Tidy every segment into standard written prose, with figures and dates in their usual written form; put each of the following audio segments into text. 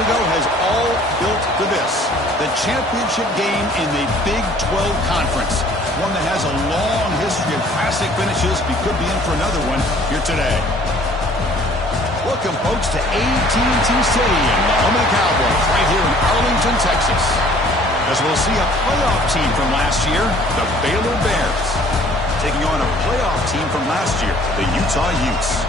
ago has all built to this. The championship game in the Big 12 Conference. One that has a long history of classic finishes. We could be in for another one here today. Welcome, folks, to AT&T Stadium, the home of the Cowboys, right here in Arlington, Texas. As we'll see a playoff team from last year, the Baylor Bears, taking on a playoff team from last year, the Utah Utes.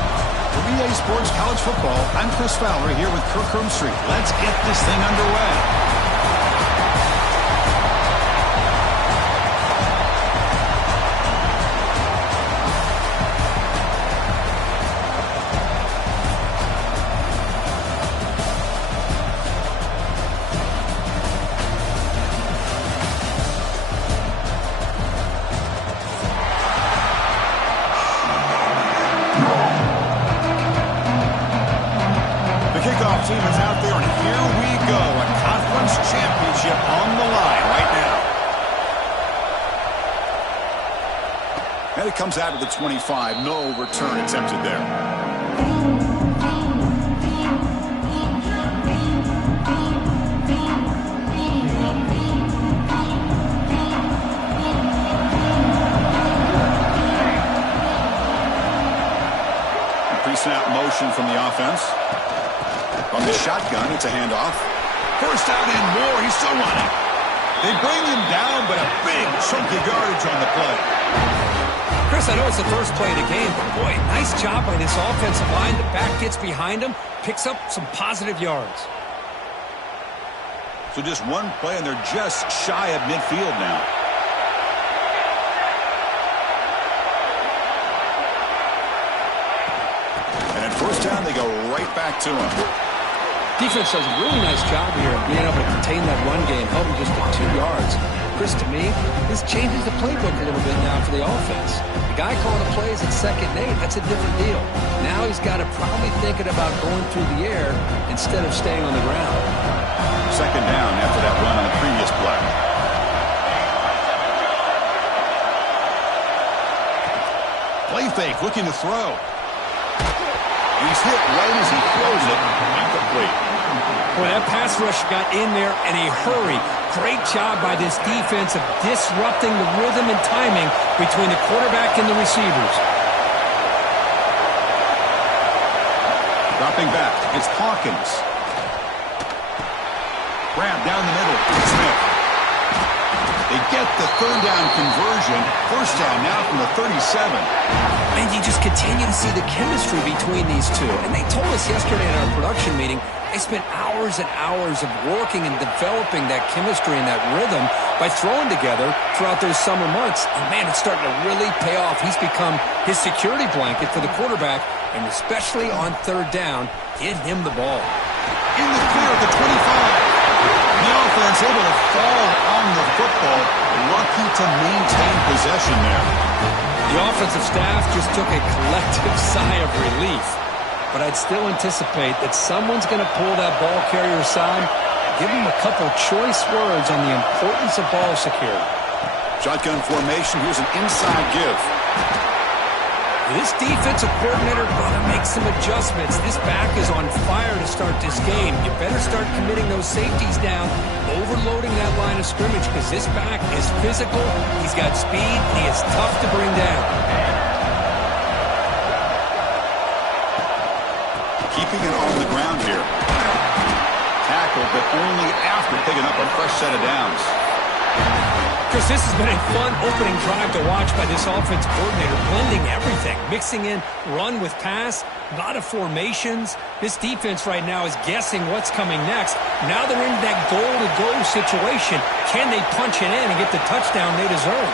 For EA Sports College Football, I'm Chris Fowler here with Kirk Herbstreit. Let's get this thing underway. Team is out there, and here we go. A conference championship on the line right now. And it comes out of the 25. No return attempted there. Pre-snap motion from the offense. From the shotgun, it's a handoff. First down and more. He's still running. They bring him down, but a big chunk of yardage on the play. Chris, I know it's the first play of the game, but boy, nice job by this offensive line. The back gets behind him, picks up some positive yards. So just one play, and they're just shy of midfield now. And at first down, they go right back to him. Defense does a really nice job here of being able to contain that run game, held him just to 2 yards. Chris, to me, this changes the playbook a little bit now for the offense. The guy calling the plays at 2nd and 8, that's a different deal. Now he's got to probably thinking about going through the air instead of staying on the ground. 2nd down after that run on the previous play. Play fake, looking to throw. He's hit right as he throws it. Incomplete. Boy, that pass rush got in there in a hurry. Great job by this defense of disrupting the rhythm and timing between the quarterback and the receivers. Dropping back, it's Hawkins. Grab down the middle, Smith. They get the 3rd down conversion. 1st down now from the 37. And you just continue to see the chemistry between these two. And they told us yesterday in our production meeting, they spent hours and hours of working and developing that chemistry and that rhythm by throwing together throughout those summer months. And, man, it's starting to really pay off. He's become his security blanket for the quarterback, and especially on 3rd down, get him the ball. In the clear at the 25. The offense able to fall on the football. Lucky to maintain possession there. The offensive staff just took a collective sigh of relief. But I'd still anticipate that someone's going to pull that ball carrier aside, give him a couple choice words on the importance of ball security. Shotgun formation. Here's an inside give. This defensive coordinator got to make some adjustments. This back is on fire to start this game. You better start committing those safeties down, overloading that line of scrimmage, because this back is physical, he's got speed, and he is tough to bring down. Keeping it on the ground here. Tackle, but only after picking up a fresh set of downs. Chris, this has been a fun opening drive to watch by this offensive coordinator, blending everything, mixing in run with pass, a lot of formations. This defense right now is guessing what's coming next. Now they're in that goal-to-go situation. Can they punch it in and get the touchdown they deserve?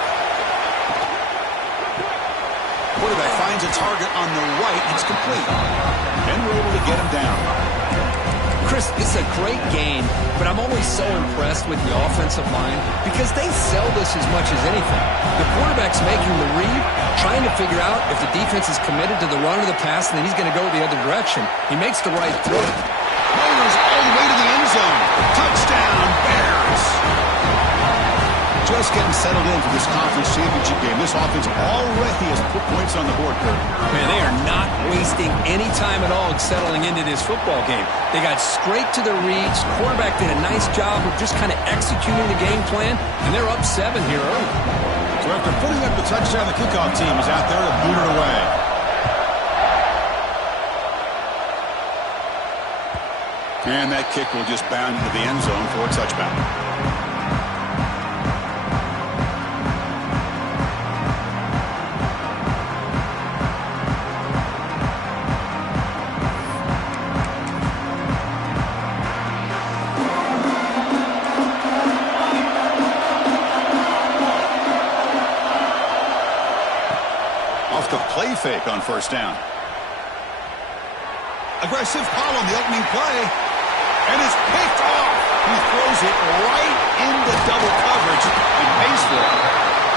Quarterback finds a target on the right. It's complete. And we're able to get him down. Chris, it's a great game, but I'm always so impressed with the offensive line because they sell this as much as anything. The quarterback's making the read, trying to figure out if the defense is committed to the run or the pass, and then he's going to go the other direction. He makes the right throw. Rolls all the way to the end zone. Touchdown, Bears. just getting settled into this conference championship game. This offense already has put points on the board, Kurt. Man, they are not wasting any time at all settling into this football game. They got straight to the reads. Quarterback did a nice job of just kind of executing the game plan, and they're up 7 here early. So after putting up the touchdown, the kickoff team is out there to boot it away. And that kick will just bound into the end zone for a touchback. Off the play fake on first down. Aggressive call on the opening play. And it's picked off. He throws it right into double coverage and pays for it.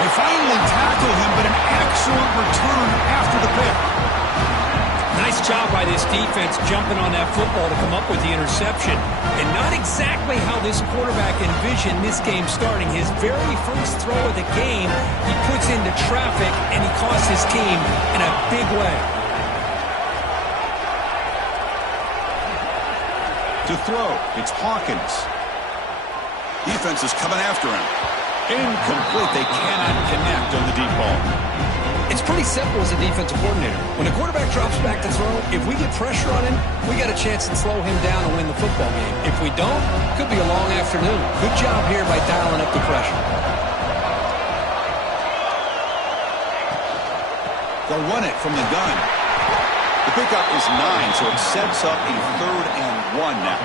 They finally tackle him, but an excellent return after the pick. Nice job by this defense jumping on that football to come up with the interception. And not exactly how this quarterback envisioned this game starting. His very first throw of the game, he puts into traffic, and he costs his team in a big way. To throw, it's Hawkins. Defense is coming after him. Incomplete. They cannot connect on the deep ball. It's pretty simple as a defensive coordinator. When a quarterback drops back to throw, if we get pressure on him, we got a chance to slow him down and win the football game. If we don't, could be a long afternoon. Good job here by dialing up the pressure. They'll run it from the gun. The pickup is 9, so it sets up a 3rd and 1 now.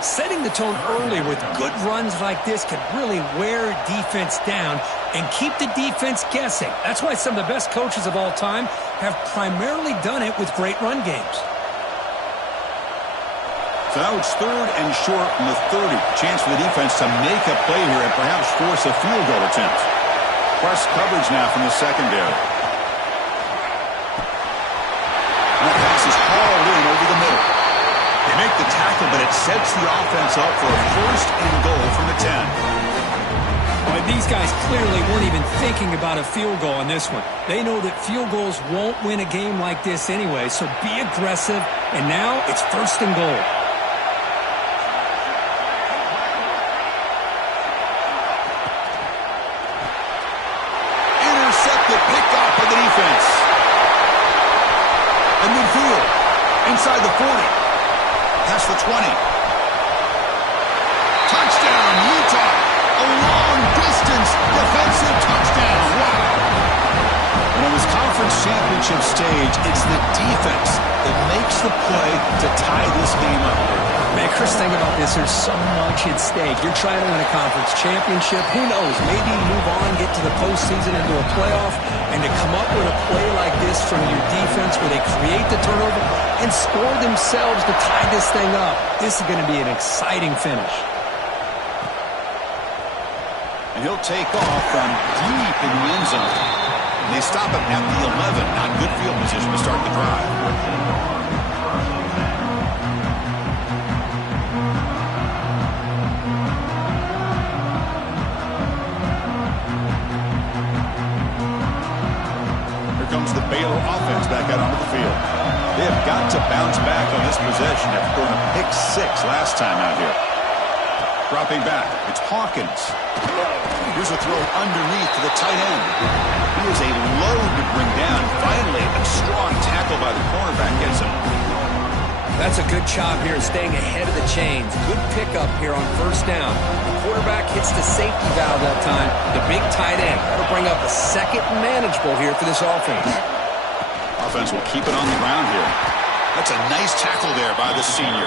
Setting the tone early with good runs like this can really wear defense down and keep the defense guessing. That's why some of the best coaches of all time have primarily done it with great run games. So now it's 3rd and short from the 30. Chance for the defense to make a play here and perhaps force a field goal attempt. Press coverage now from the secondary. That pass is hauled in over the middle. They make the tackle, but it sets the offense up for a 1st and goal from the 10. Well, these guys clearly weren't even thinking about a field goal in this one. They know that field goals won't win a game like this anyway, so be aggressive, and now it's 1st and goal. Intercepted, picked off by the defense. And midfield, inside the 40, past the 20. Touchdown, Utah. A long-distance defensive touchdown. Wow. And on this conference championship stage, it's the defense that makes the play to tie this game up. Man, Chris, think about this. There's so much at stake. You're trying to win a conference championship. Who knows? Maybe move on, get to the postseason, into a playoff, and to come up with a play like this from your defense where they create the turnover and score themselves to tie this thing up. This is going to be an exciting finish. And he'll take off from deep in the end zone. And they stop him at the 11. Not good field position to start the drive. Comes the Baylor offense back out onto the field. They have got to bounce back on this possession after throwing a pick 6 last time out here. Dropping back, it's Hawkins. Here's a throw underneath to the tight end. He is a load to bring down. Finally, a strong tackle by the cornerback gets him. That's a good job here, staying ahead of the chains. Good pickup here on 1st down. The quarterback hits the safety valve that time. The big tight end. That'll bring up a 2nd manageable here for this offense. Offense will keep it on the ground here. That's a nice tackle there by the senior.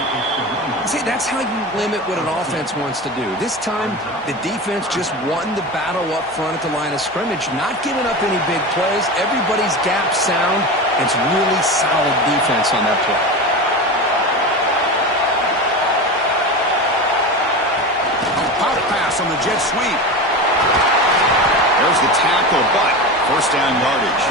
See, that's how you limit what an offense wants to do. This time, the defense just won the battle up front at the line of scrimmage, not giving up any big plays. Everybody's gap sound. It's really solid defense on that play. On the jet sweep. There's the tackle, but 1st down yardage.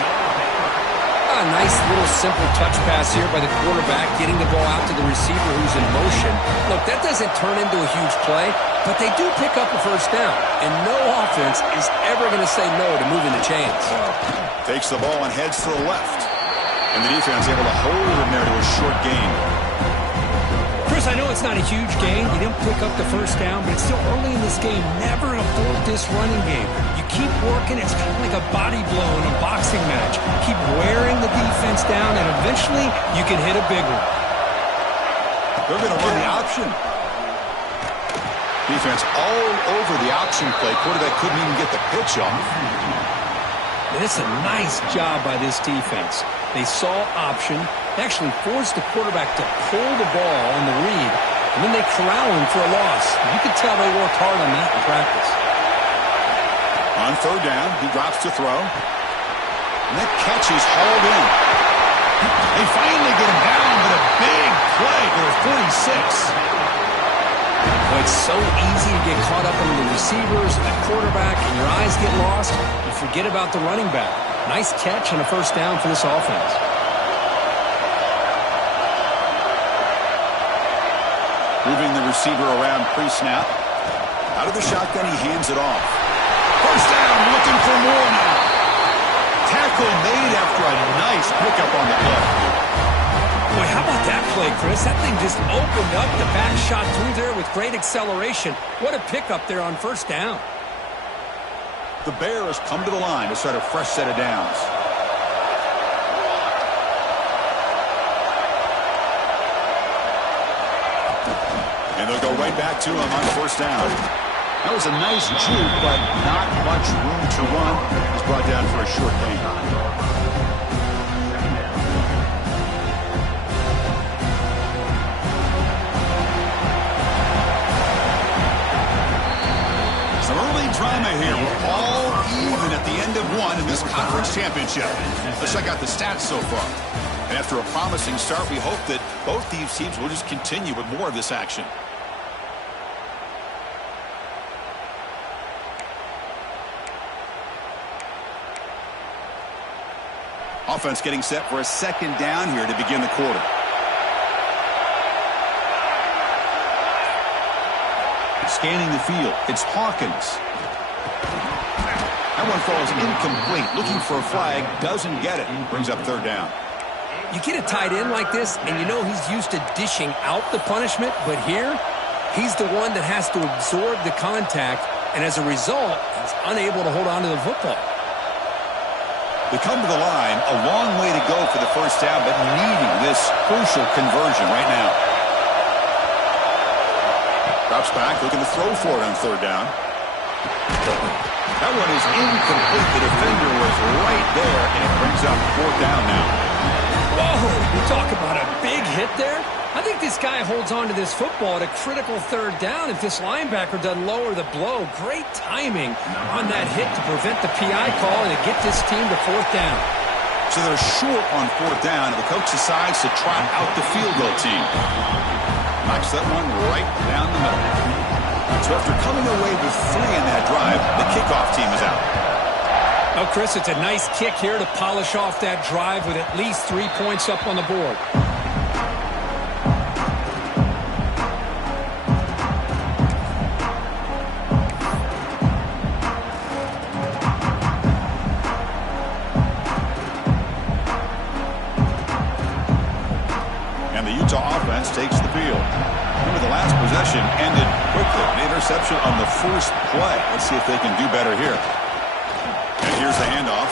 Nice little simple touch pass here by the quarterback, getting the ball out to the receiver who's in motion. Look, that doesn't turn into a huge play, but they do pick up a first down, and no offense is ever going to say no to moving the chains. Takes the ball and heads to the left. And the defense able to hold him there to a short gain. Chris, I know it's not a huge gain. You didn't pick up the first down, but it's still early in this game. Never abort this running game. You keep working. It's kind of like a body blow in a boxing match. Keep wearing the defense down, and eventually you can hit a big one. They're going to run the option. Defense all over the option play. Quarterback couldn't even get the pitch off. And it's a nice job by this defense. They saw option. They actually forced the quarterback to pull the ball on the read, and then they corral him for a loss. You could tell they worked hard on that in practice. On third down, he drops to throw. And that catch is hauled in. They finally get him down, but a big play for a 46. Well, it's so easy to get caught up under the receivers and the quarterback, and your eyes get lost. You forget about the running back. Nice catch and a first down for this offense. Moving the receiver around pre-snap. Out of the shotgun, he hands it off. First down, looking for more now. Tackle made after a nice pickup on the play. Boy, how about that play, Chris? That thing just opened up. The back shot through there with great acceleration. What a pickup there on first down. The Bears come to the line to start a fresh set of downs. And they'll go right back to him on first down. That was a nice juke, but not much room to run. He's brought down for a short gain. Some early drama here. We're all even at the end of one in this conference championship. Let's check out the stats so far. And after a promising start, we hope that both these teams will just continue with more of this action. Offense getting set for a second down here to begin the quarter. Scanning the field, it's Hawkins. That one falls incomplete. Looking for a flag, doesn't get it. Brings up third down. You get a tight end like this, and you know he's used to dishing out the punishment, but here, he's the one that has to absorb the contact, and as a result, he's unable to hold on to the football. They come to the line, a long way to go for the first down, but needing this crucial conversion right now. Drops back, looking to throw for it on third down. That one is incomplete. The defender was right there, and it brings up fourth down now. Whoa, you talk about a big hit there. I think this guy holds on to this football at a critical third down if this linebacker doesn't lower the blow. Great timing on that hit to prevent the PI call and to get this team to fourth down. So they're short on fourth down, and the coach decides to trot out the field goal team. Knocks that one right down the middle. So after coming away with 3 in that drive, the kickoff team is out. Oh, Chris, it's a nice kick here to polish off that drive with at least 3 points up on the board. And the Utah offense takes the field. Remember, the last possession ended quickly. An interception on the first play. Let's see if they can do better here. And here's the handoff.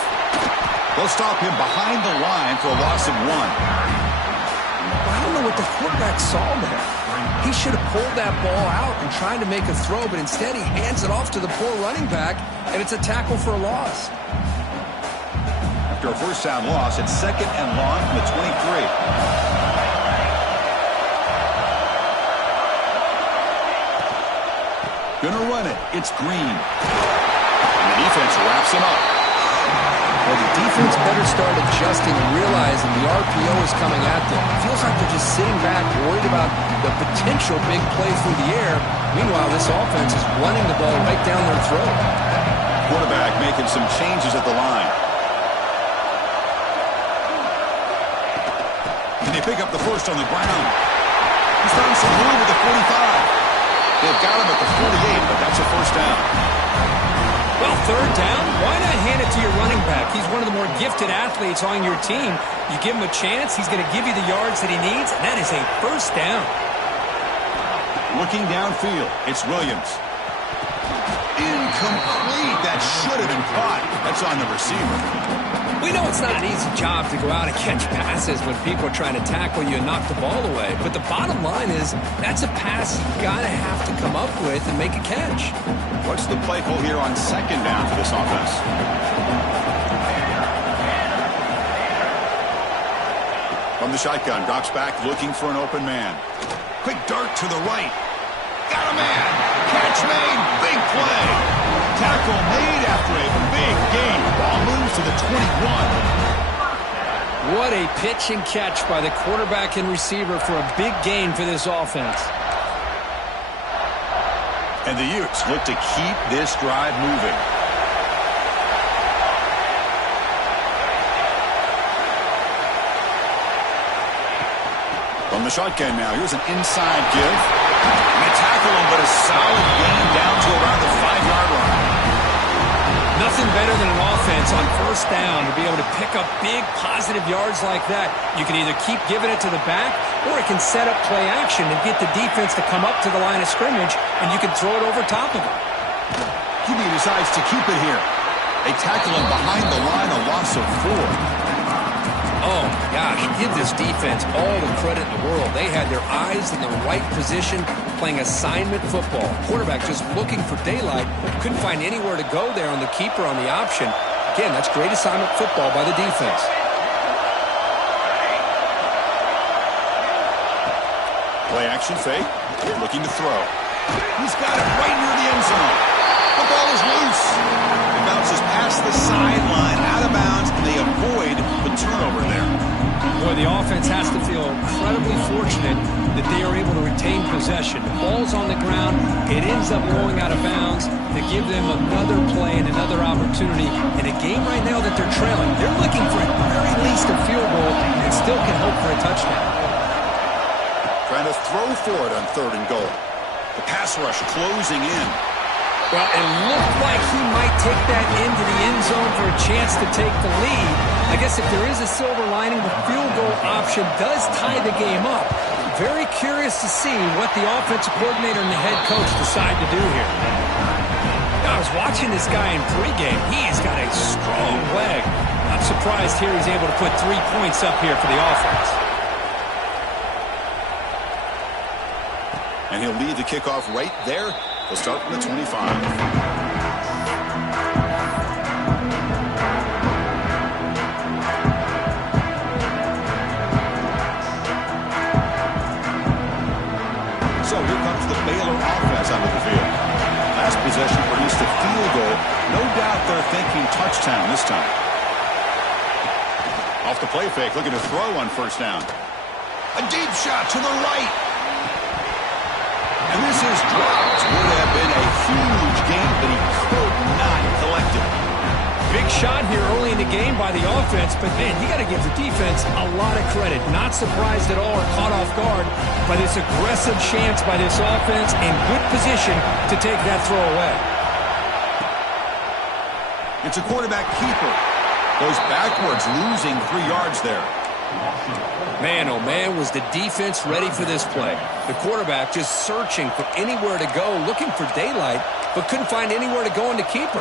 They'll stop him behind the line for a loss of 1. I don't know what the quarterback saw there. He should have pulled that ball out and tried to make a throw, but instead he hands it off to the poor running back, and it's a tackle for a loss. After a first down loss, it's second and long from the 23. Gonna run it. It's Green. And the defense wraps him up. Well, the defense better start adjusting and realizing the RPO is coming at them. It feels like they're just sitting back, worried about the potential big play through the air. Meanwhile, this offense is running the ball right down their throat. Quarterback making some changes at the line. And they pick up the first on the ground. He's throwing some room at the 45. They've got him at the 48, but that's a first down. Well, third down, why not hand it to your running back? He's one of the more gifted athletes on your team. You give him a chance, he's going to give you the yards that he needs, and that is a first down. Looking downfield, it's Williams. Incomplete. That should have been caught. That's on the receiver. We know it's not an easy job to go out and catch passes when people are trying to tackle you and knock the ball away. But the bottom line is that's a pass you've got to have to come up with and make a catch. What's the play call here on second down for this offense? From the shotgun, drops back looking for an open man. Quick dart to the right. Got a man. Catch made. Big play. Tackle made after a big gain. Ball moves to the 21. What a pitch and catch by the quarterback and receiver for a big gain for this offense. And the Utes look to keep this drive moving. From the shotgun now, here's an inside give. They tackle him, but a solid gain down to around the 5-yard line. Nothing better than an offense on first down to be able to pick up big positive yards like that. You can either keep giving it to the back, or it can set up play action and get the defense to come up to the line of scrimmage, and you can throw it over top of it. QB decides to keep it here. They tackle him behind the line, a loss of 4. Oh, my gosh, give this defense all the credit in the world. They had their eyes in the right position, playing assignment football. Quarterback just looking for daylight, couldn't find anywhere to go there on the keeper on the option. Again, that's great assignment football by the defense. Play action fake, looking to throw. He's got it right near the end zone. The ball is loose. It bounces past the sideline, out of bounds, and they avoid the turnover there. Boy, the offense has to feel incredibly fortunate that they are able to retain possession. The ball's on the ground. It ends up going out of bounds to give them another play and another opportunity. In a game right now that they're trailing, they're looking for at very least a field goal and still can hope for a touchdown. Trying to throw for it on 3rd and goal. The pass rush closing in. Well, it looked like he might take that into the end zone for a chance to take the lead. I guess if there is a silver lining, the field goal option does tie the game up. Very curious to see what the offensive coordinator and the head coach decide to do here. Now, I was watching this guy in pregame. He's got a strong leg. I'm surprised here he's able to put 3 points up here for the offense. And he'll lead the kickoff right there. He'll start from the 25. So here comes the Baylor offense onto the field. Last possession produced a field goal. No doubt they're thinking touchdown this time. Off the play fake, looking to throw on first down. A deep shot to the right. And this is dropped. Would have been a huge gain, but he could not collect it. Big shot here early in the game by the offense, but man, you got to give the defense a lot of credit. Not surprised at all or caught off guard by this aggressive chance by this offense and good position to take that throw away. It's a quarterback keeper. Goes backwards, losing 3 yards there. Man, oh man, was the defense ready for this play. The quarterback just searching for anywhere to go, looking for daylight, but couldn't find anywhere to go in the keeper.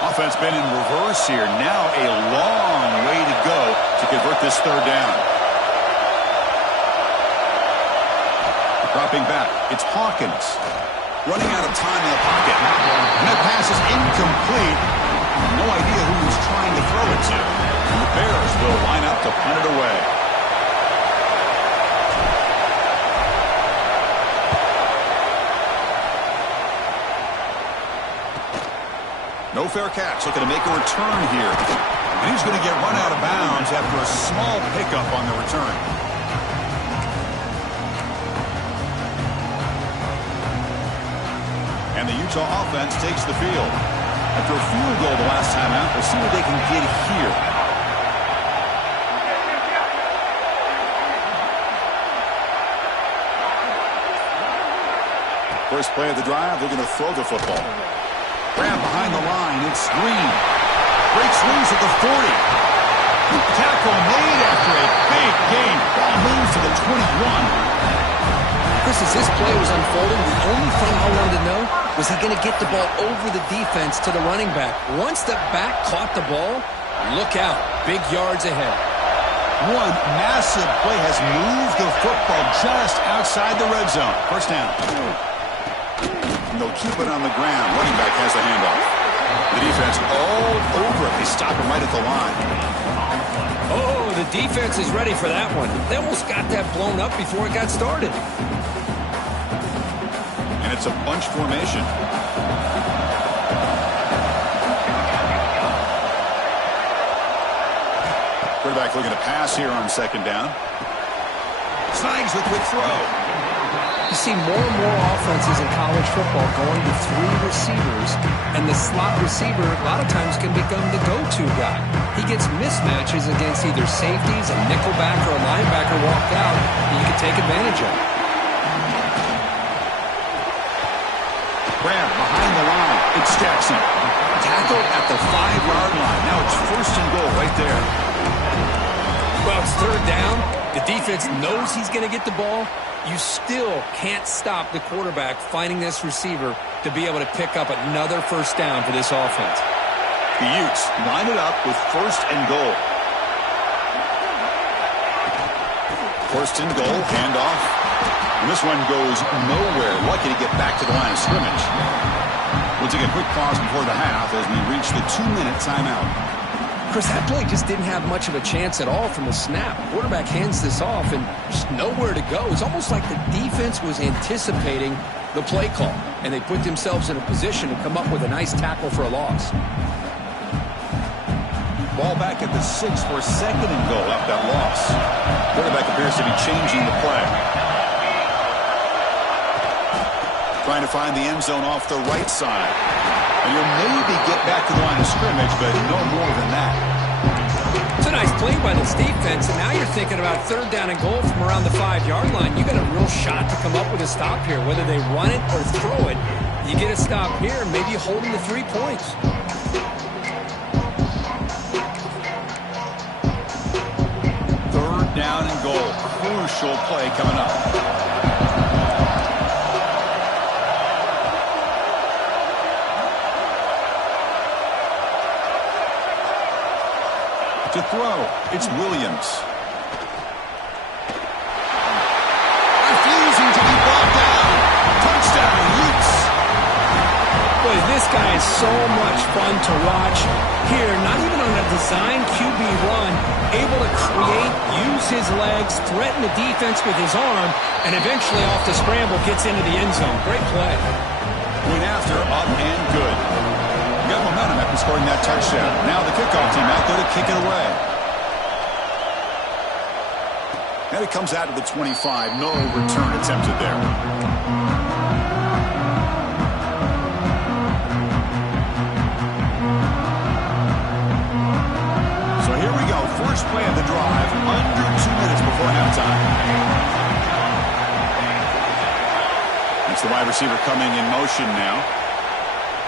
Offense been in reverse here. Now a long way to go to convert this 3rd down. Dropping back, it's Hawkins. Running out of time in the pocket. And that pass is incomplete. No idea who he's trying to throw it to. And the Bears will line up to punt it away. No fair catch. Looking to make a return here. And he's going to get run out of bounds after a small pickup on the return. And the Utah offense takes the field. After a field goal the last time out, we'll see what they can get here. First play of the drive, they're going to throw the football. Grab behind the line, it's Green. Breaks loose at the 40. Tackle made after a big gain. Ball moves to the 21. Chris, as this play was unfolding, the only thing I wanted to know was he going to get the ball over the defense to the running back. Once the back caught the ball, look out. Big yards ahead. One massive play has moved the football just outside the red zone. First down. And they'll keep it on the ground. Running back has the handoff. The defense all over it. They stop him right at the line. Oh, the defense is ready for that one. They almost got that blown up before it got started. And it's a bunch formation. Quarterback looking to pass here on second down. Snags the quick throw. You see more and more offenses in college football going to 3 receivers, and the slot receiver a lot of times can become the go-to guy. He gets mismatches against either safeties, a nickelback, or a linebacker walk out, and you can take advantage of it. Grab behind the line. It's Jackson. Tackle at the 5-yard line. Now it's first and goal right there. Well, it's third down. The defense knows he's going to get the ball. You still can't stop the quarterback finding this receiver to be able to pick up another first down for this offense. The Utes line it up with first and goal. First and goal, handoff. And this one goes nowhere. Lucky to get back to the line of scrimmage. We'll take a quick pause before the half as we reach the 2-minute timeout. Chris, that play just didn't have much of a chance at all from the snap. Quarterback hands this off and just nowhere to go. It's almost like the defense was anticipating the play call, and they put themselves in a position to come up with a nice tackle for a loss. Ball back at the 6 for second and goal after that loss. Quarterback appears to be changing the play. Trying to find the end zone off the right side. And you'll maybe get back to the line of scrimmage, but no more than that. It's a nice play by this defense, and now you're thinking about third down and goal from around the 5-yard line. You got a real shot to come up with a stop here. Whether they run it or throw it, you get a stop here, maybe you hold them to 3 points. Third down and goal. Crucial play coming up. To throw, it's Williams. Refusing to be brought down. Touchdown, Utes. Boy, this guy is so much fun to watch. Here, not even on a design QB run, able to create, use his legs, threaten the defense with his arm, and eventually off the scramble gets into the end zone. Great play. Point after, up and good. Got momentum after scoring that touchdown. Now the kickoff team out there to kick it away. And it comes out of the 25. No return attempted there. So here we go. First play of the drive. Under 2 minutes before halftime. That's the wide receiver coming in motion now.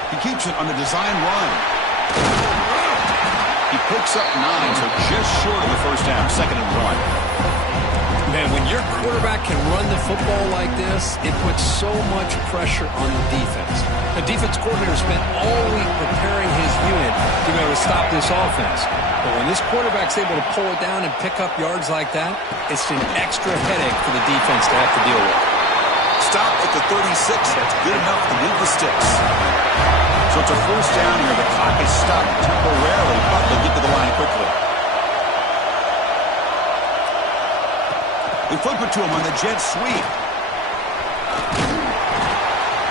He keeps it on the design run. He picks up 9, so just short of the first down. Second and 1. Man, when your quarterback can run the football like this, it puts so much pressure on the defense. The defense coordinator spent all week preparing his unit to be able to stop this offense. But when this quarterback's able to pull it down and pick up yards like that, it's an extra headache for the defense to have to deal with. Stop at the 36. That's good enough to move the sticks. So it's a first down here. The clock is stopped temporarily, but they'll get to the line quickly. They flip it to him on the jet sweep.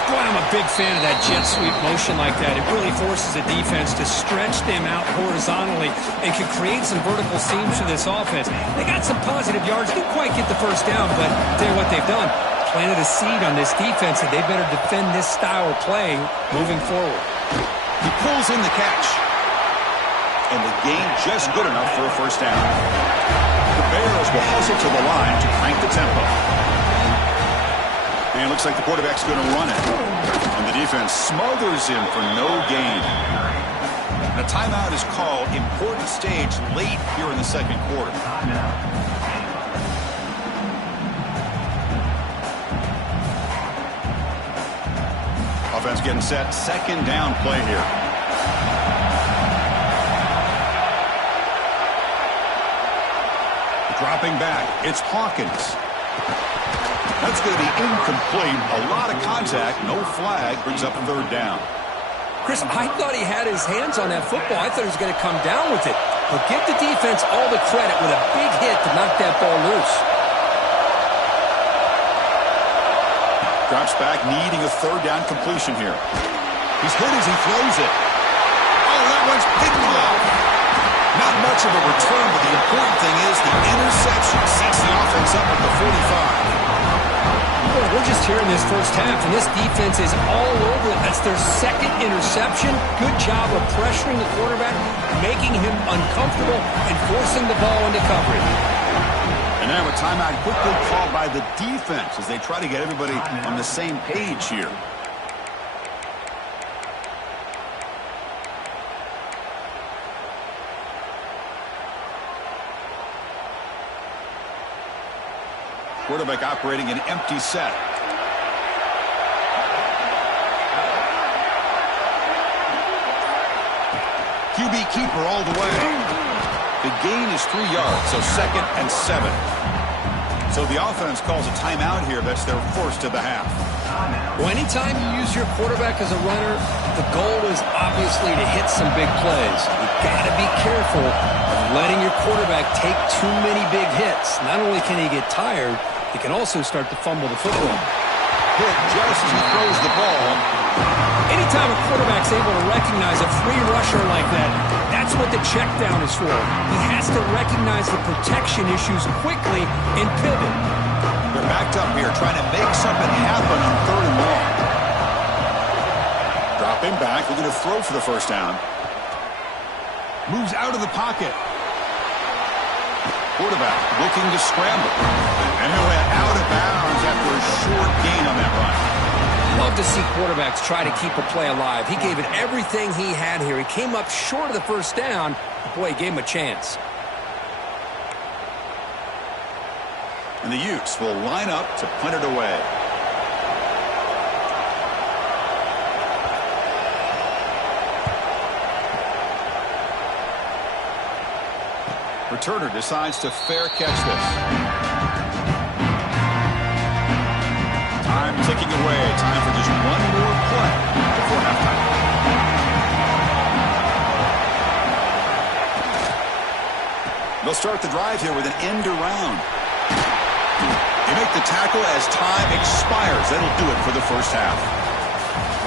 Boy, I'm a big fan of that jet sweep motion like that. It really forces a defense to stretch them out horizontally and can create some vertical seams for this offense. They got some positive yards. Didn't quite get the first down, but I'll tell you what they've done. Planted a seed on this defense, and they better defend this style of play moving forward. He pulls in the catch. And the gain just good enough for a first down. The Bears will hustle to the line to crank the tempo. And it looks like the quarterback's going to run it. And the defense smothers him for no gain. And a timeout is called. Important stage late here in the second quarter. Offense getting set. Second down play here. Dropping back. It's Hawkins. That's going to be incomplete. A lot of contact. No flag. Brings up a third down. Chris, I thought he had his hands on that football. I thought he was going to come down with it. But give the defense all the credit with a big hit to knock that ball loose. Drops back, needing a third down completion here. He's hit as he throws it. Oh, that one's picked off. Not much of a return, but the important thing is the interception sets the offense up at the 45. Well, we're just here in this first half, and this defense is all over it. That's their second interception. Good job of pressuring the quarterback, making him uncomfortable, and forcing the ball into coverage. And now a timeout quickly called by the defense as they try to get everybody on the same page here. Quarterback operating an empty set. QB keeper all the way. The gain is 3 yards, so 2nd and 7. So the offense calls a timeout here. That's their first of the half. Well, anytime you use your quarterback as a runner, the goal is obviously to hit some big plays. You've got to be careful of letting your quarterback take too many big hits. Not only can he get tired, he can also start to fumble the football. Hit just as he throws the ball. Anytime a quarterback's able to recognize a free rusher like that, that's what the check down is for. He has to recognize the protection issues quickly and pivot. They're backed up here trying to make something happen on 3rd and long. Dropping back, looking to throw for the first down. Moves out of the pocket. Quarterback looking to scramble. And he'll head out of bounds after a short gain on that run. Love to see quarterbacks try to keep a play alive. He gave it everything he had here. He came up short of the first down. Boy, he gave him a chance. And the Utes will line up to punt it away. Returner decides to fair catch this. Time ticking away. Time for just one more play before halftime. They'll start the drive here with an end around. They make the tackle as time expires. That'll do it for the first half.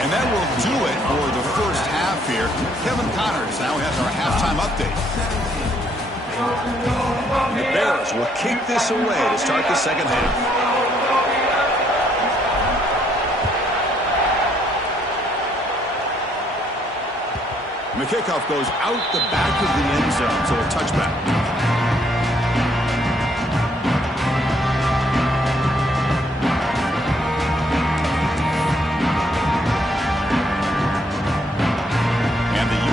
And that will do it for the first half here. Kevin Connors now has our halftime update. The Bears will kick this away to start the second half. And the kickoff goes out the back of the end zone, so a touchback.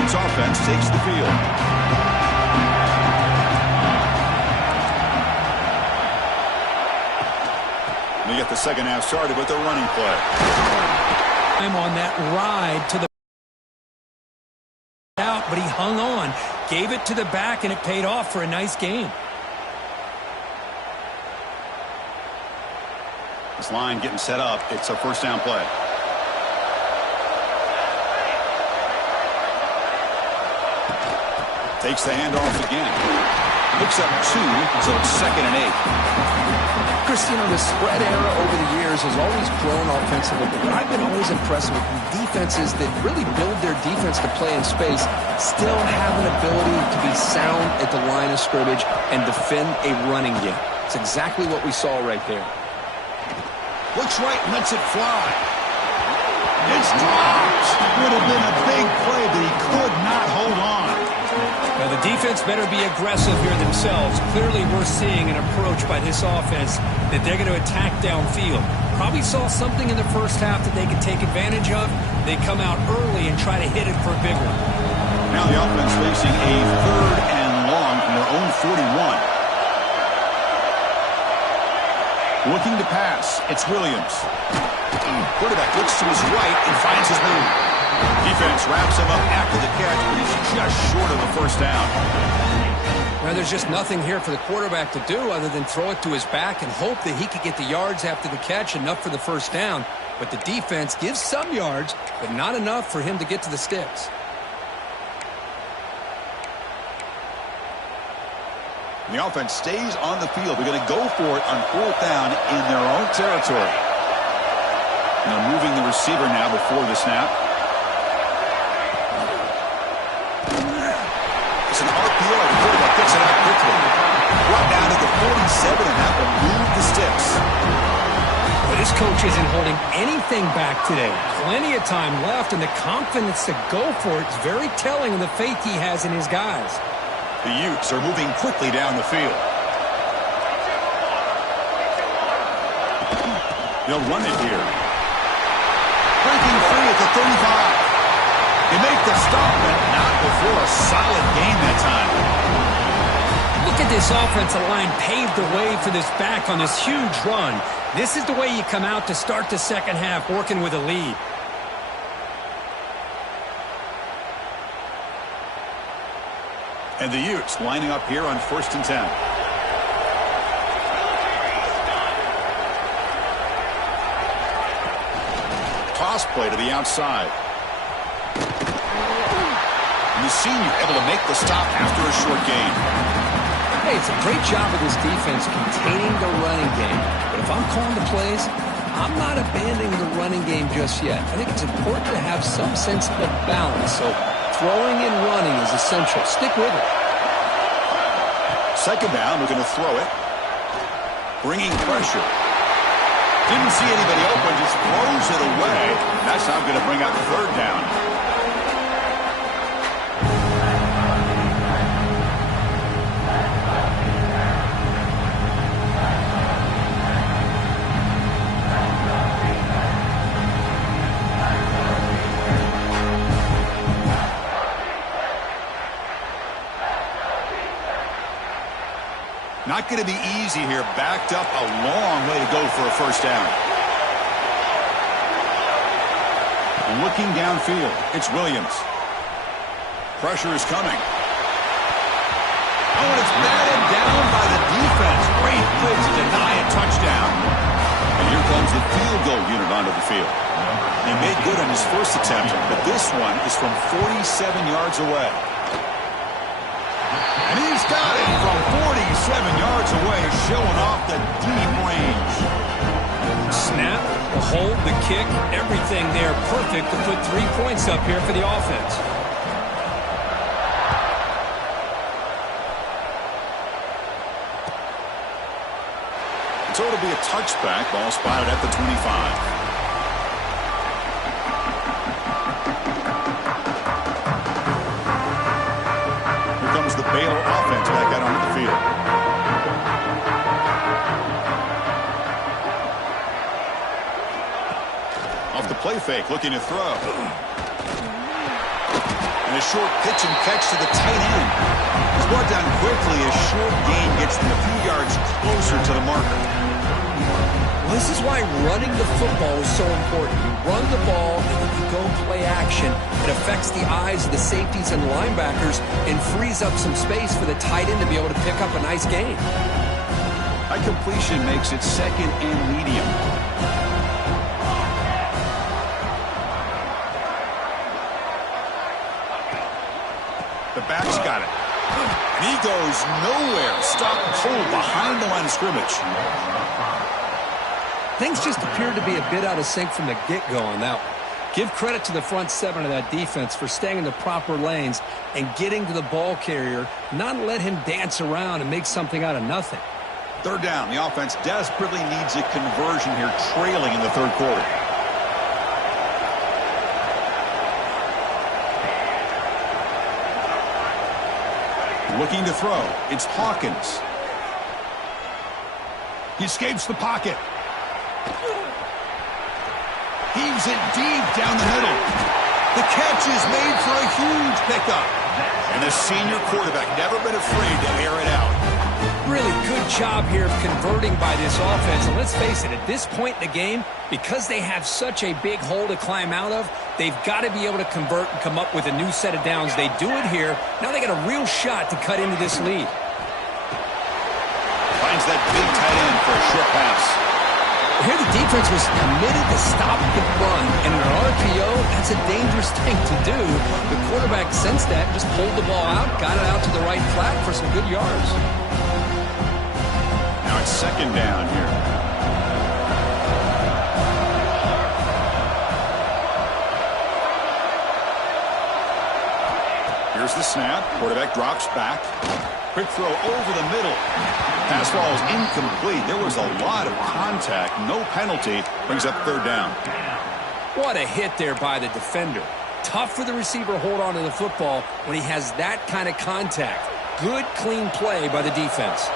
Offense takes the field. We get the second half started with a running play. I'm on that ride to the out, but he hung on, gave it to the back, and it paid off for a nice game. This line getting set up. It's a first down play. Takes the handoff again. Picks up 2, so it's 2nd and 8. Chris, you know, the spread era over the years has always grown offensively, but I've been always impressed with defenses that really build their defense to play in space, still have an ability to be sound at the line of scrimmage and defend a running game. It's exactly what we saw right there. Looks right and lets it fly. It's dropped. Would have been a big play, but he defense better be aggressive here themselves. Clearly we're seeing an approach by this offense that they're going to attack downfield. Probably saw something in the first half that they could take advantage of. They come out early and try to hit it for a big one. Now the offense facing a 3rd and long from their own 41. Looking to pass, it's Williams. Quarterback looks to his right and finds his move. Defense wraps him up after the catch, but he's just short of the first down. Well, there's just nothing here for the quarterback to do other than throw it to his back and hope that he could get the yards after the catch, enough for the first down. But the defense gives some yards, but not enough for him to get to the sticks. The offense stays on the field. They're going to go for it on 4th down in their own territory. And they're moving the receiver now before the snap. It's an RPO. The quarterback gets it out quickly. Brought down to the 47, and that will move the sticks. But his coach isn't holding anything back today. Plenty of time left, and the confidence to go for it is very telling of the faith he has in his guys. The Utes are moving quickly down the field. They'll run it here. Breaking free at the 35. They make the stop, but not before a solid gain that time. Look at this offensive line paved the way for this back on this huge run. This is the way you come out to start the second half, working with a lead. And the Utes lining up here on 1st and 10. Toss play to the outside. And the senior able to make the stop after a short gain. Hey, it's a great job of this defense containing the running game. But if I'm calling the plays, I'm not abandoning the running game just yet. I think it's important to have some sense of balance. So throwing and running is essential. Stick with it. 2nd down, we're going to throw it. Bringing pressure. Didn't see anybody open, just throws it away. That's now going to bring up 3rd down. Not going to be easy here. Backed up a long way to go for a first down. Looking downfield, it's Williams. Pressure is coming. Oh, and it's batted down by the defense. Great play to deny a touchdown. And here comes the field goal unit onto the field. He made good on his first attempt, but this one is from 47 yards away. And he's got it from 47 yards away, showing off the deep range. Snap, the hold, the kick, everything there perfect to put 3 points up here for the offense. So it'll be a touchback, ball spotted at the 25. The Baylor offense back out onto the field. Off the play fake, looking to throw. And a short pitch and catch to the tight end. It's brought down quickly as short gain gets them a few yards closer to the marker. Well, this is why running the football is so important. You run the ball and then you go play action. It affects the eyes of the safeties and the linebackers and frees up some space for the tight end to be able to pick up a nice gain. High completion makes it 2nd and medium. The back's got it. And he goes nowhere. Stop cold behind the line of scrimmage. Things just appeared to be a bit out of sync from the get-go on that one. Give credit to the front 7 of that defense for staying in the proper lanes and getting to the ball carrier, not let him dance around and make something out of nothing. 3rd down. The offense desperately needs a conversion here, trailing in the 3rd quarter. Looking to throw. It's Hawkins. He escapes the pocket. Heaves it deep down the middle. The catch is made for a huge pickup. And the senior quarterback never been afraid to air it out. Really good job here of converting by this offense. And let's face it, at this point in the game, because they have such a big hole to climb out of, they've got to be able to convert and come up with a new set of downs. They do it here. Now they got a real shot to cut into this lead. Finds that big tight end for a short pass. Here the defense was committed to stop the run. And in an RPO, that's a dangerous thing to do. The quarterback sensed that, just pulled the ball out, got it out to the right flat for some good yards. Now it's second down here. Here's the snap. Quarterback drops back. Quick throw over the middle. Pass ball is incomplete. There was a lot of contact. No penalty. Brings up third down. What a hit there by the defender. Tough for the receiver to hold on to the football when he has that kind of contact. Good, clean play by the defense.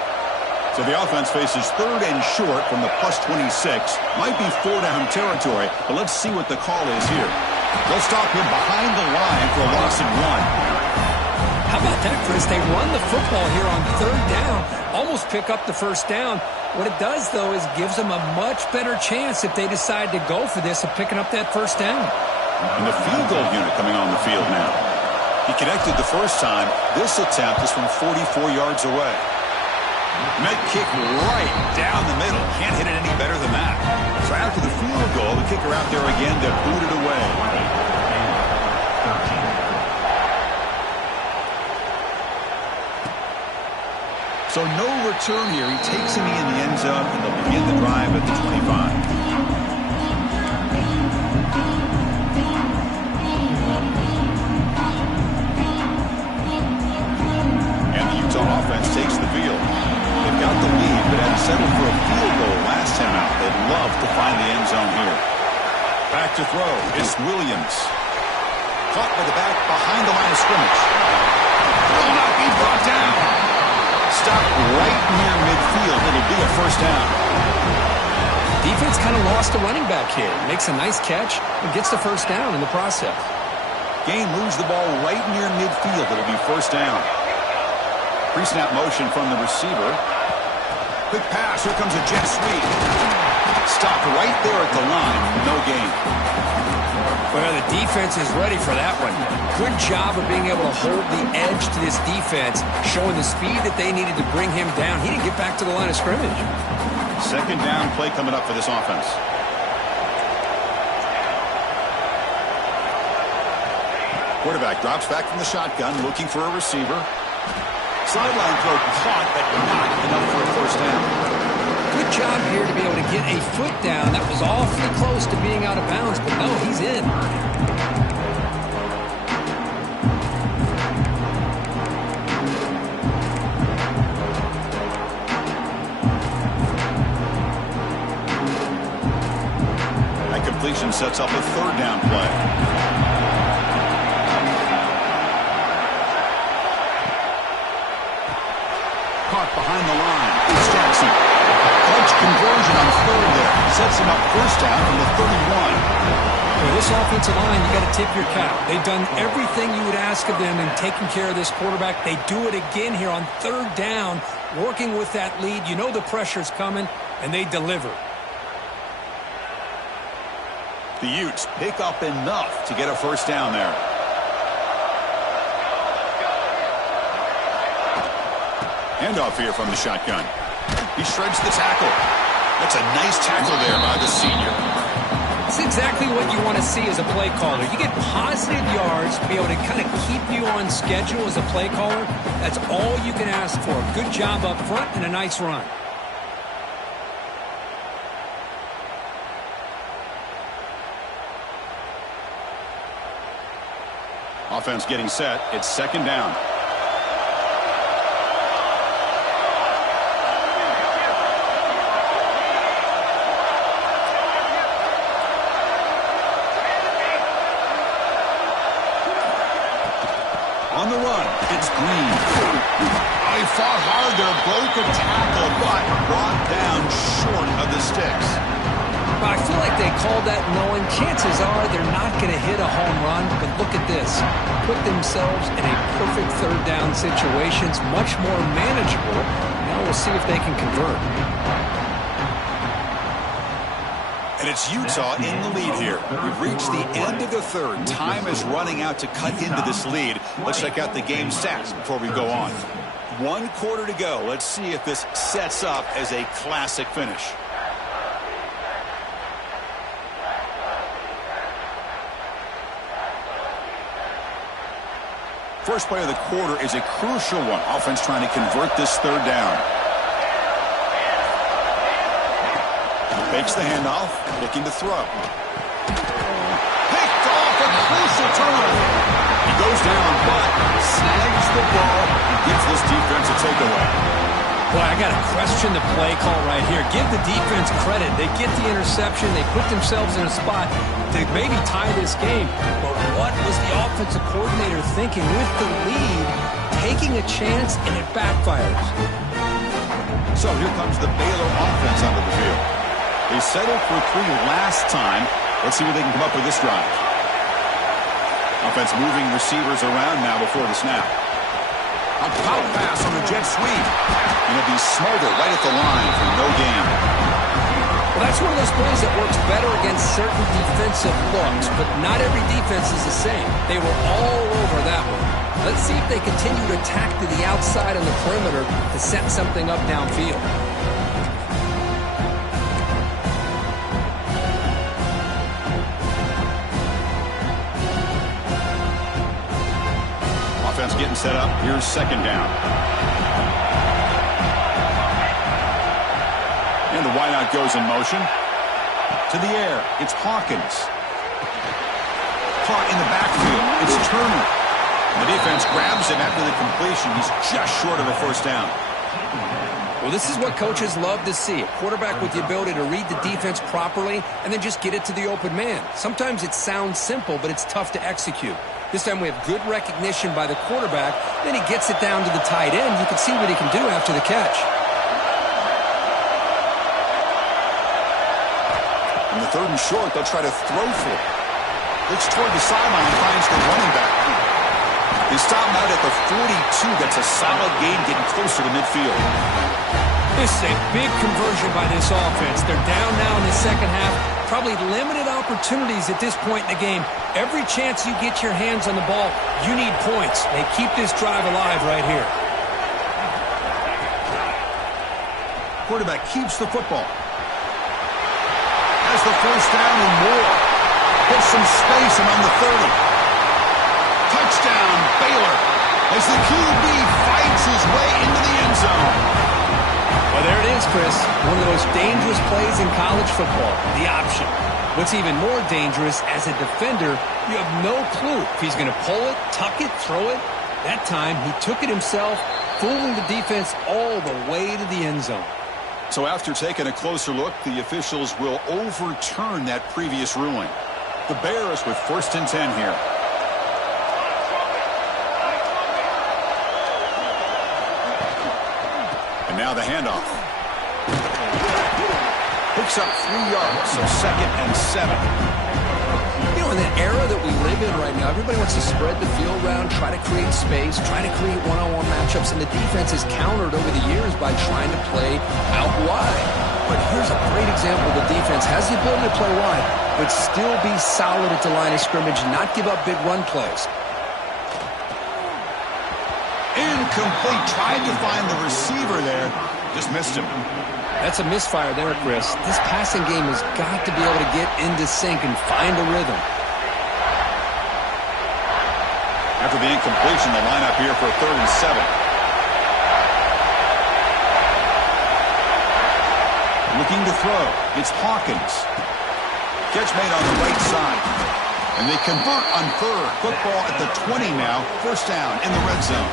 So the offense faces third and short from the plus 26. Might be four-down territory, but let's see what the call is here. They'll stop him behind the line for a loss of 1. How about that, Chris? They run the football here on third down, almost pick up the first down. What it does, though, is gives them a much better chance if they decide to go for this of picking up that first down. And the field goal unit coming on the field now. He connected the first time. This attempt is from 44 yards away. Met kick right down the middle. Can't hit it any better than that. So after the field goal, the kicker out there again to boot it away. So no return here. He takes a knee in the end zone, and they'll begin the drive at the 25. And the Utah offense takes the field. They've got the lead, but had settled for a field goal last time out. They'd love to find the end zone here. Back to throw. It's Williams. Caught by the back behind the line of scrimmage. Will not be brought down. Stopped right near midfield. It'll be a first down. Defense kind of lost a running back here. Makes a nice catch and gets the first down in the process. Gain moves the ball right near midfield. It'll be first down. Pre-snap motion from the receiver. Quick pass. Here comes a jet sweep. Stopped right there at the line. No gain. Well, the defense is ready for that one. Good job of being able to hold the edge to this defense, showing the speed that they needed to bring him down. He didn't get back to the line of scrimmage. Second down play coming up for this offense. Quarterback drops back from the shotgun, looking for a receiver. Sideline throw caught, but not enough for a first down. Good job here to be able to get a foot down. That was awfully close to being out of bounds, but no, he's in. That completion sets up a third down play. Caught behind the line. It's Jackson. Clutch conversion on third there. Sets him up first down from the 31. With this offensive line, you got to tip your cap. They've done everything you would ask of them in taking care of this quarterback. They do it again here on third down, working with that lead. You know the pressure's coming, and they deliver. The Utes pick up enough to get a first down there. Handoff here from the shotgun. He shreds the tackle. That's a nice tackle there by the senior. It's exactly what you want to see as a play caller. You get positive yards to be able to kind of keep you on schedule as a play caller. That's all you can ask for. Good job up front and a nice run. Offense getting set. It's second down. On the run, it's Green. Oh, he fought hard there, broke a tackle, but brought down short of the sticks. Well, I feel like they called that knowing chances are they're not going to hit a home run, but look at this. Put themselves in a perfect third down situation. It's much more manageable. Now we'll see if they can convert. And it's Utah in the lead here. We've reached the end of the third. Time is running out to cut into this lead. Let's check out the game stats before we go on. 1 quarter to go. Let's see if this sets up as a classic finish. First play of the quarter is a crucial one. Offense trying to convert this third down. Fakes the handoff, looking to throw. Picked off, a crucial turnover. He goes down, but snags the ball and gives this defense a takeaway. Boy, I got to question the play call right here. Give the defense credit. They get the interception. They put themselves in a spot to maybe tie this game. But what was the offensive coordinator thinking with the lead, taking a chance, and it backfires? So here comes the Baylor offense onto the field. They settled for 3 last time. Let's see what they can come up with this drive. Offense moving receivers around now before the snap. A pop pass on the jet sweep. And it'll be smothered right at the line for no gain. Well, that's one of those plays that works better against certain defensive looks, but not every defense is the same. They were all over that one. Let's see if they continue to attack to the outside on the perimeter to set something up downfield. Offense getting set up. Here's second down. And the wideout goes in motion. To the air. It's Hawkins. Caught in the backfield. It's Turner. The defense grabs him after the completion. He's just short of a first down. Well, this is what coaches love to see. A quarterback with the ability to read the defense properly and then just get it to the open man. Sometimes it sounds simple, but it's tough to execute. This time we have good recognition by the quarterback. Then he gets it down to the tight end. You can see what he can do after the catch. On the third and short, they'll try to throw for it. Looks toward the sideline and finds the running back. They stop him out at the 42. That's a solid gain, getting closer to midfield. This is a big conversion by this offense. They're down now in the second half. Probably limited opportunities at this point in the game. Every chance you get your hands on the ball, you need points. They keep this drive alive right here. Quarterback keeps the football. Has the first down and more. Puts some space among the 30. Touchdown, Baylor, as the QB fights his way into the end zone. Well, there it is, Chris. One of the most dangerous plays in college football, the option. What's even more dangerous, as a defender, you have no clue if he's going to pull it, tuck it, throw it. That time, he took it himself, fooling the defense all the way to the end zone. So after taking a closer look, the officials will overturn that previous ruling. The Bears with 1st and 10 here. And now the handoff. Picks up 3 yards, so 2nd and 7. You know, in the era that we live in right now, everybody wants to spread the field around, try to create space, try to create one-on-one matchups, and the defense is countered over the years by trying to play out wide. But here's a great example. The defense has the ability to play wide, but still be solid at the line of scrimmage, not give up big run plays. Incomplete. Tried to find the receiver there. Just missed him. That's a misfire there, Chris. This passing game has got to be able to get into sync and find a rhythm. After the incompletion, the lineup here for 3rd and 7. Looking to throw. It's Hawkins. Catch made on the right side. And they convert on 3rd. Football at the 20 now. First down in the red zone.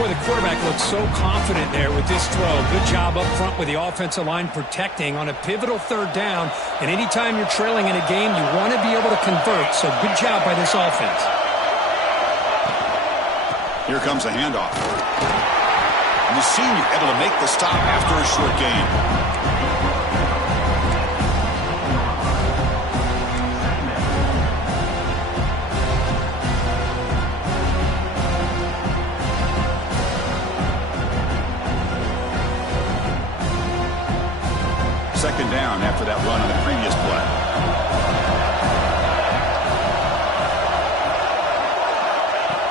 Boy, the quarterback looks so confident there with this throw. Good job up front with the offensive line protecting on a pivotal 3rd down. And anytime you're trailing in a game, you want to be able to convert. So good job by this offense. Here comes a handoff. And the senior able to make the stop after a short gain. Second down after that run on the previous play.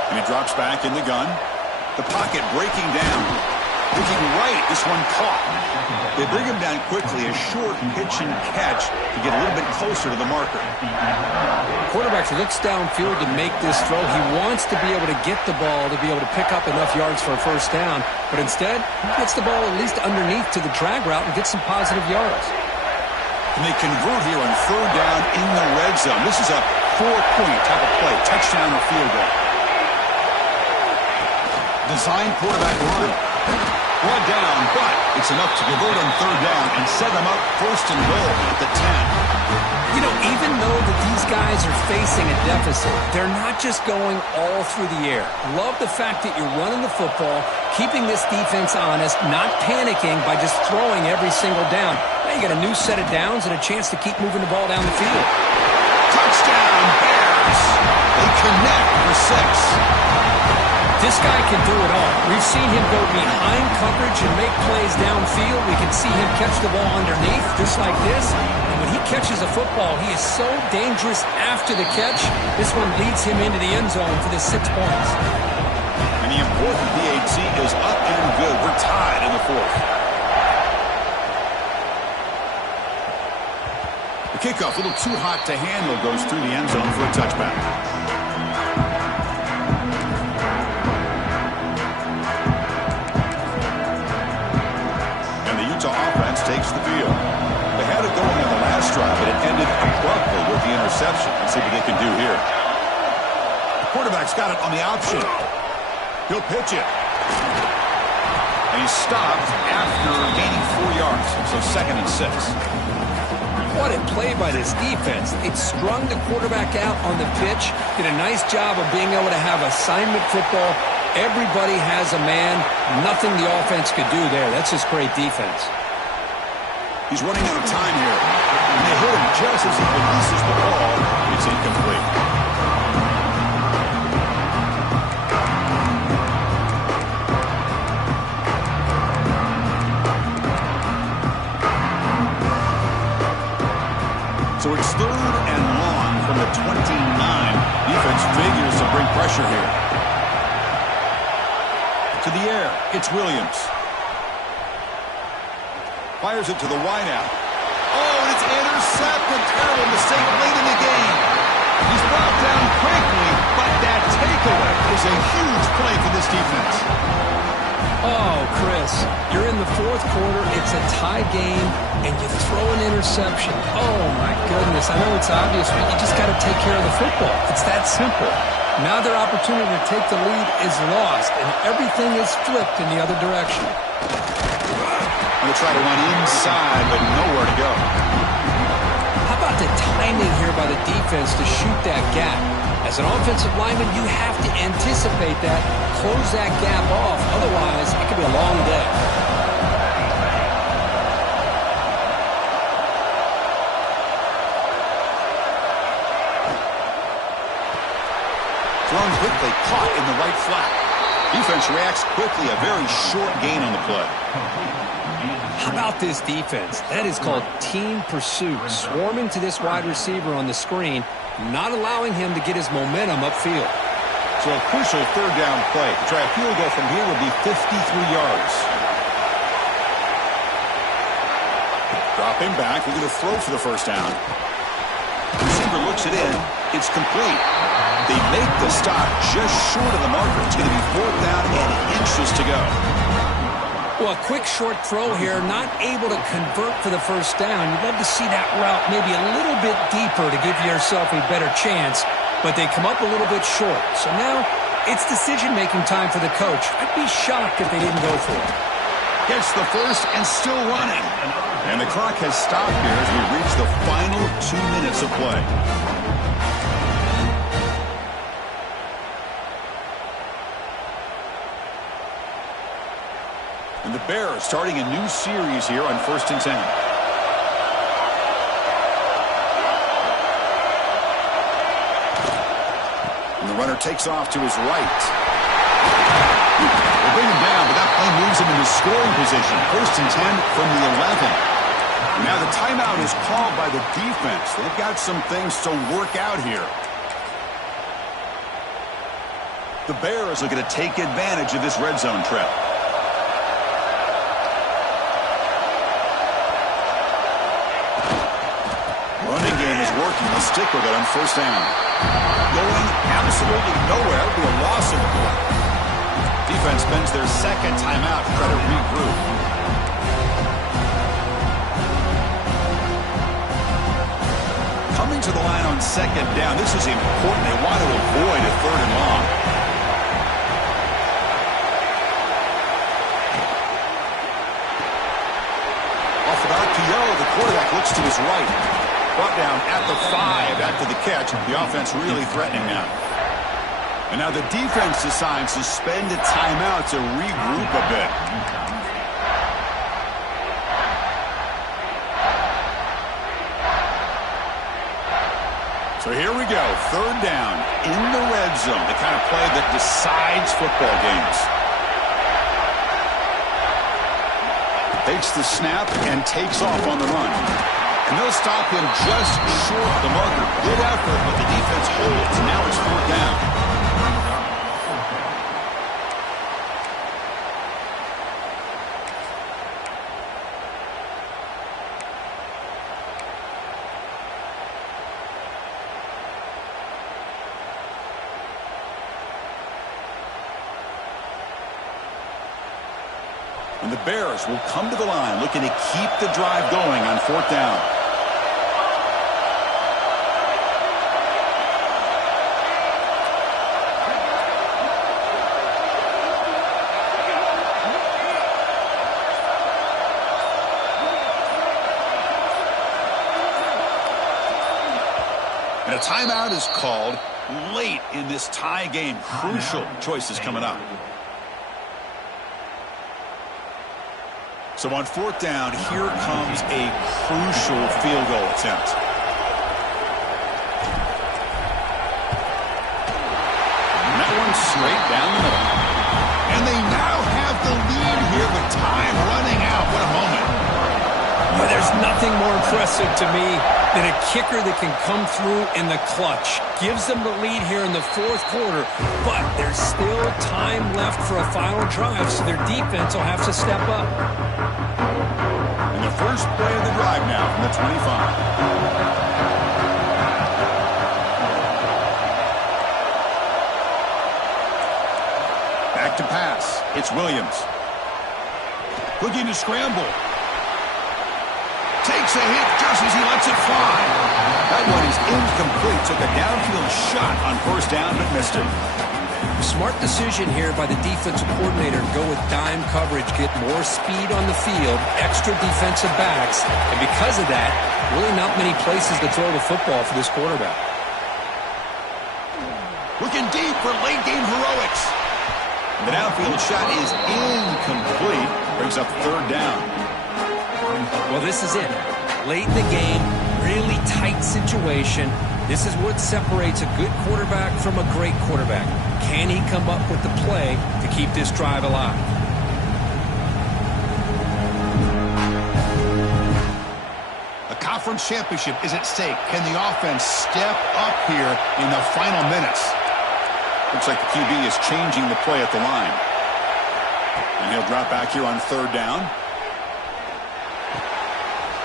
And he drops back in the gun. The pocket breaking down. Looking right, this one caught. They bring him down quickly, a short pitch and catch to get a little bit closer to the marker. Quarterback looks downfield to make this throw. He wants to be able to get the ball to be able to pick up enough yards for a first down, but instead, he gets the ball at least underneath to the drag route and gets some positive yards. And they convert here on third down in the red zone. This is a 4-point type of play, touchdown or field goal. Design quarterback run. Brought down, but it's enough to convert on third down and set them up first and goal at the 10. You know, even though that these guys are facing a deficit, they're not just going all through the air. Love the fact that you're running the football, keeping this defense honest, not panicking by just throwing every single down. Now you got a new set of downs and a chance to keep moving the ball down the field. Touchdown, Bears! They connect for 6. This guy can do it all. We've seen him go behind coverage and make plays downfield. We can see him catch the ball underneath, just like this. And when he catches a football, he is so dangerous after the catch. This one leads him into the end zone for the 6 points. And the important PAT is up and good. We're tied in the 4th. The kickoff, a little too hot to handle, goes through the end zone for a touchback. Offense takes the field. They had it going on the last drive, but it ended abruptly with the interception. Let's see what they can do here. The quarterback's got it on the option. He'll pitch it. And he's stopped after gaining 4 yards. So 2nd and 6. What a play by this defense. It strung the quarterback out on the pitch. Did a nice job of being able to have assignment football. Everybody has a man. Nothing the offense could do there. That's just great defense. He's running out of time here. And they hit him just as he releases the ball. It's incomplete. So it's 3rd and long from the 29. Defense figures to bring pressure here. To the air, it's Williams. Fires it to the wideout. Oh, and it's intercepted. Terrible mistake late in the game. He's brought down quickly, but that takeaway is a huge play for this defense. Oh, Chris, you're in the 4th quarter. It's a tie game, and you throw an interception. Oh, my goodness. I know it's obvious, but you just got to take care of the football. It's that simple. Now their opportunity to take the lead is lost, and everything is flipped in the other direction. They'll try to run inside, but nowhere to go. How about the timing here by the defense to shoot that gap? As an offensive lineman, you have to anticipate that, close that gap off. Otherwise, it could be a long day. Thrown quickly, caught in the right flat. Defense reacts quickly, a very short gain on the play. How about this defense? That is called team pursuit. Swarming to this wide receiver on the screen, not allowing him to get his momentum upfield. So a crucial 3rd down play. To try a field goal from here would be 53 yards. Dropping back, we're going to throw for the first down. The receiver looks it in. It's complete. They make the stop just short of the marker. It's going to be 4th down and inches to go. Well, a quick short throw here, not able to convert for the first down. You'd love to see that route maybe a little bit deeper to give yourself a better chance, but they come up a little bit short. So now it's decision-making time for the coach. I'd be shocked if they didn't go for it. Gets the first and still running. And the clock has stopped here as we reach the final 2 minutes of play. And the Bears starting a new series here on 1st and 10. And the runner takes off to his right. They bring him down, but that play moves him into scoring position. 1st and 10 from the 11. Now the timeout is called by the defense. They've got some things to work out here. The Bears are going to take advantage of this red zone trip. Running game is working. They'll stick with it on 1st down. Going absolutely nowhere to a loss of 4. Defense spends their second timeout to try to regroup. Coming to the line on 2nd down. This is important. They want to avoid a 3rd and long. Off of RPO, the quarterback looks to his right. Brought down at the 5 after the catch. The offense really threatening now. And now the defense decides to spend a timeout to regroup a bit. So here we go. 3rd down in the red zone. The kind of play that decides football games. Takes the snap and takes off on the run. And they'll stop him just short of the marker. Good effort, but the defense holds. Now it's 4th down. And the Bears will come to the line looking to keep the drive going on 4th down. And a timeout is called late in this tie game. Crucial choices coming up. So on 4th down, here comes a crucial field goal attempt. And that one's straight down the middle. And they now have the lead here with time running out. What a moment. Well, there's nothing more impressive to me than a kicker that can come through in the clutch. Gives them the lead here in the 4th quarter, but there's still time left for a final drive, so their defense will have to step up. And the first play of the drive now from the 25. Back to pass. It's Williams. Looking to scramble. Takes a hit just as he lets it fly. That one is incomplete. Took a downfield shot on 1st down, but missed it. Smart decision here by the defensive coordinator. Go with dime coverage, get more speed on the field, extra defensive backs, and because of that, really not many places to throw the football for this quarterback. Looking deep for late game heroics. The downfield shot is incomplete. Brings up 3rd down. Well, this is it. Late in the game, really tight situation. This is what separates a good quarterback from a great quarterback. Can he come up with the play to keep this drive alive? A conference championship is at stake. Can the offense step up here in the final minutes? Looks like the QB is changing the play at the line. And he'll drop back here on 3rd down.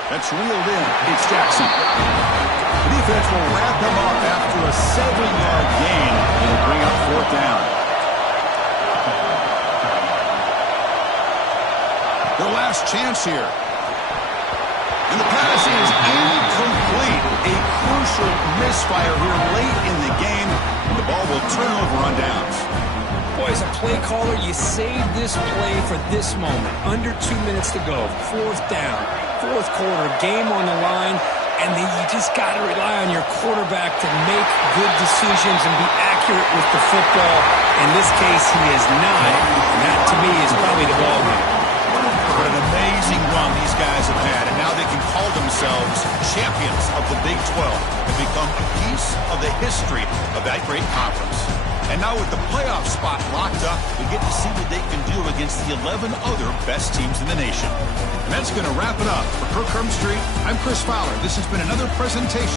That's reeled in. It's Jackson. The defense will wrap him up after a 7-yard gain. It'll bring up 4th down. Their last chance here. And the pass is incomplete. A crucial misfire here late in the game. And the ball will turn over on downs. Boy, as a play caller, you save this play for this moment. Under 2 minutes to go. 4th down. 4th quarter. Game on the line. And then you just got to rely on your quarterback to make good decisions and be accurate with the football. In this case, he is not. And that, to me, is probably the ball game. an amazing run these guys have had, and now they can call themselves champions of the Big 12 and become a piece of the history of that great conference. And now with the playoff spot locked up, we get to see what they can do against the 11 other best teams in the nation. And that's going to wrap it up. For Kirk Hermstreet, I'm Chris Fowler. This has been another presentation